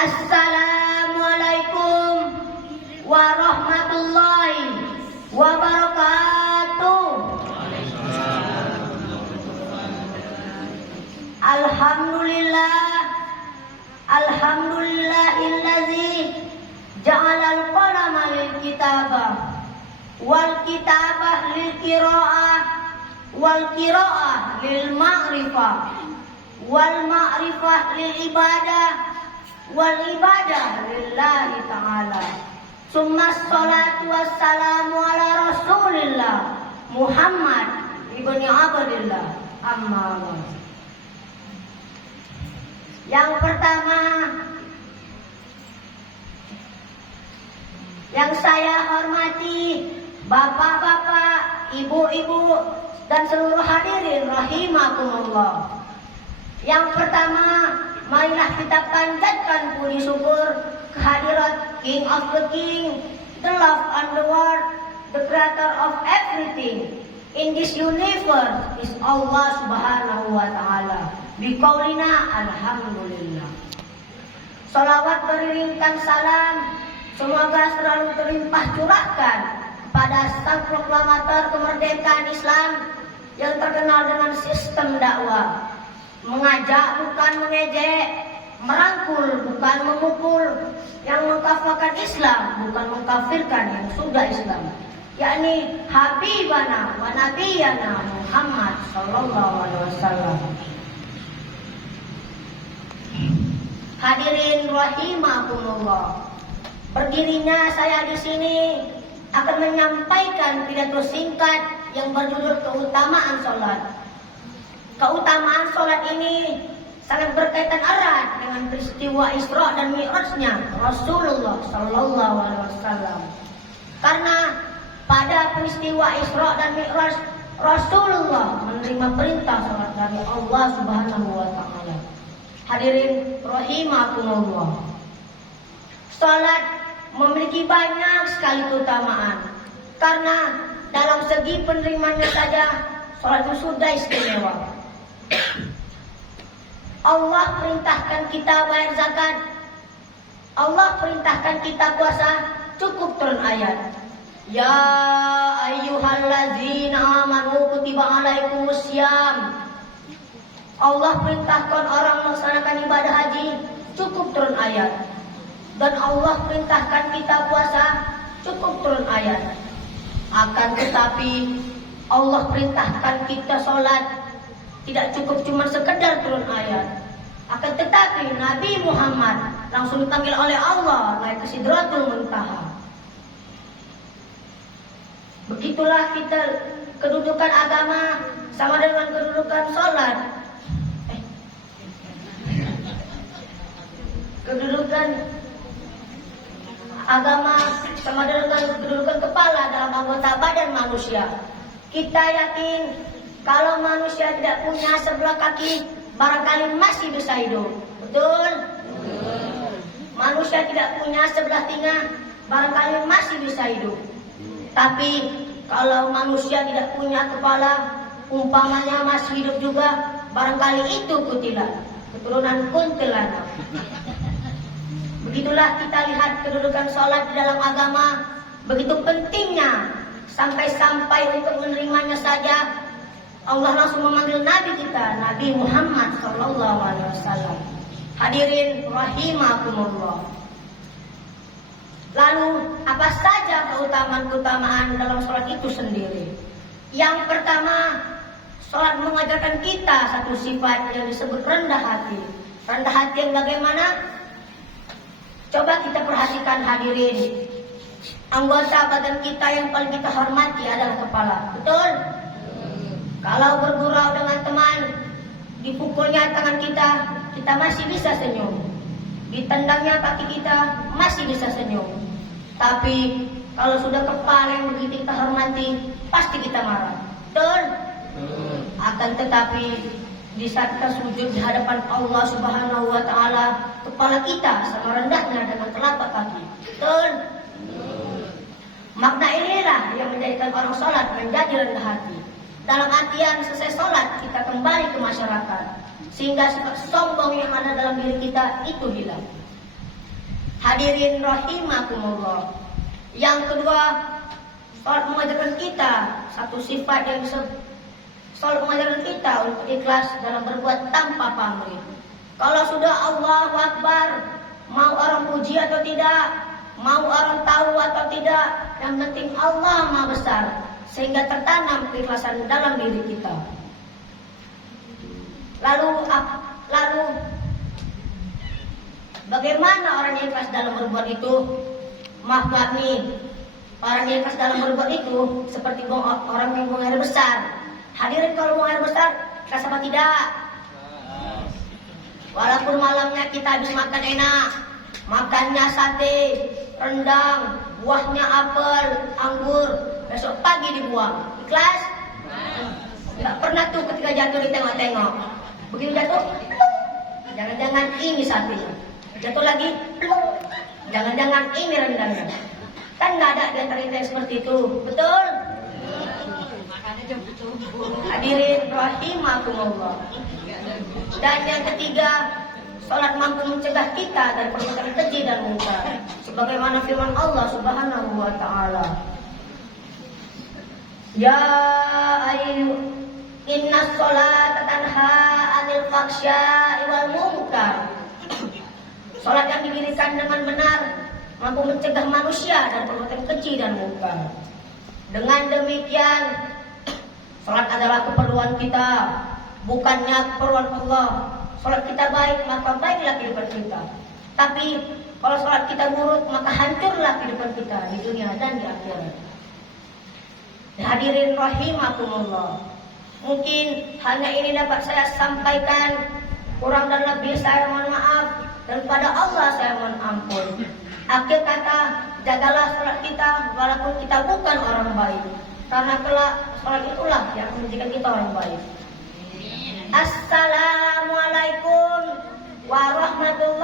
Assalamualaikum warahmatullahi wabarakatuh. Alhamdulillahillazi ja'alal qalama lil kitabah wal kitabah lil qiraah wal qiraah lil ma'rifah wal ma'rifah lil ibadah wal ibadah lillahi ta'ala. Summa salatu wassalamu ala rasulillah Muhammad ibni Abdillah. Amma ba'd. Yang pertama yang saya hormati bapak-bapak, ibu-ibu dan seluruh hadirin rahimakumullah. Yang pertama, marilah kita panjatkan puji syukur kehadirat King of the King, the love and the world, the creator of everything in this universe is Allah Subhanahu wa ta'ala. Biqaulina alhamdulillah. Salawat beriringkan salam semoga selalu terlimpah curahkan kepada sang proklamator kemerdekaan Islam yang terkenal dengan sistem dakwah, mengajak bukan mengejek, merangkul bukan memukul, yang mengkafirkan Islam bukan mengkafirkan yang sudah Islam, yakni Habibana wa Nabiyana Muhammad sallallahu alaihi wasallam. Hadirin rahimakumullah. Berdirinya saya di sini akan menyampaikan pidato singkat yang berjudul keutamaan sholat. Keutamaan sholat ini sangat berkaitan erat dengan peristiwa Isra dan Mi'rajnya Rasulullah sallallahu alaihi wasallam. Karena pada peristiwa Isra dan Mi'raj Rasulullah menerima perintah sholat dari Allah Subhanahu wa taala. Hadirin rahimakumullah. Salat memiliki banyak sekali keutamaan. Karena dalam segi penerimanya saja salat itu sudah istimewa. Allah perintahkan kita bayar zakat. Allah perintahkan kita puasa, cukup turun ayat. Ya ayyuhallazina amanu kutiba alaikumussyam. Allah perintahkan orang melaksanakan ibadah haji, cukup turun ayat. Dan Allah perintahkan kita puasa, cukup turun ayat. Akan tetapi Allah perintahkan kita sholat, tidak cukup cuma sekedar turun ayat. Akan tetapi Nabi Muhammad langsung dipanggil oleh Allah naik ke Sidratul Muntaha. Begitulah kita kedudukan agama sama dengan kedudukan sholat. Kedudukan agama sama dengan kedudukan kepala dalam anggota badan manusia. Kita yakin kalau manusia tidak punya sebelah kaki, barangkali masih bisa hidup. Betul? Manusia tidak punya sebelah telinga, barangkali masih bisa hidup. Tapi kalau manusia tidak punya kepala, umpamanya masih hidup juga, barangkali itu kuntilanak, keturunan kuntilanak. Begitulah kita lihat kedudukan sholat di dalam agama, begitu pentingnya, sampai-sampai untuk menerimanya saja Allah langsung memanggil Nabi kita, Nabi Muhammad sallallahu alaihi wasallam. Hadirin rahimakumullah. Lalu apa saja keutamaan-keutamaan dalam sholat itu sendiri? Yang pertama, sholat mengajarkan kita satu sifat yang disebut rendah hati. Rendah hati yang bagaimana? Coba kita perhatikan hadirin. Anggota badan kita yang paling kita hormati adalah kepala. Betul? Kalau bergurau dengan teman, dipukulnya tangan kita, kita masih bisa senyum. Ditendangnya kaki kita, masih bisa senyum. Tapi kalau sudah kepala yang begitu kita hormati, pasti kita marah. Betul? Akan tetapi di saat kita sujud di hadapan Allah Subhanahu wa taala, kepala kita sama rendahnya dengan telapak kaki. Betul? Makna inilah yang menjadikan orang sholat menjadi rendah hati. Dalam artian selesai sholat kita kembali ke masyarakat, sehingga sifat sombong yang ada dalam diri kita itu hilang. Hadirin rahimakumullah. Yang kedua, salat mengajarkan kita satu sifat yang salat mengajarkan kita untuk ikhlas dalam berbuat tanpa pamrih. Kalau sudah Allahu Akbar, mau orang puji atau tidak, mau orang tahu atau tidak, yang penting Allah Maha Besar, sehingga tertanam keikhlasan dalam diri kita. Lalu bagaimana orang yang ikhlas dalam berbuat itu? Maaf nih, orang yang ikhlas dalam berbuat itu seperti orang yang buang air besar. Hadirin, kalau buang air besar, ikhlas apa tidak? Walaupun malamnya kita habis makan enak, makannya sate, rendang, buahnya apel, anggur, besok pagi dibuang, ikhlas? Tidak pernah tuh ketika jatuh ditengok-tengok. Begitu jatuh, jangan-jangan ini satenya. Jatuh lagi, jangan-jangan ini rendangnya. Kan nggak ada di antara kita yang seperti itu, betul? Hadirin rahimakumullah. Dan yang ketiga, salat mampu mencegah kita dari perbuatan keji dan munkar. Sebagaimana firman Allah Subhanahu wa taala. Ya inna sholata tanha 'anil fahsya'i wal munkar. Salat yang didirikan dengan benar mampu mencegah manusia dari perbuatan keji dan munkar. Dengan demikian, salat adalah keperluan kita, bukannya keperluan Allah. Salat kita baik, maka baiklah kehidupan kita. Tapi kalau salat kita buruk, maka hancurlah kehidupan kita di dunia dan di akhirat. Hadirin rahimakumullah. Mungkin hanya ini dapat saya sampaikan. Kurang dan lebih saya mohon maaf. Dan pada Allah saya mohon ampun. Akhir kata, jagalah salat kita walaupun kita bukan orang baik. Karena kelak salat itulah yang menjadikan kita orang baik. Assalamualaikum warahmatullahi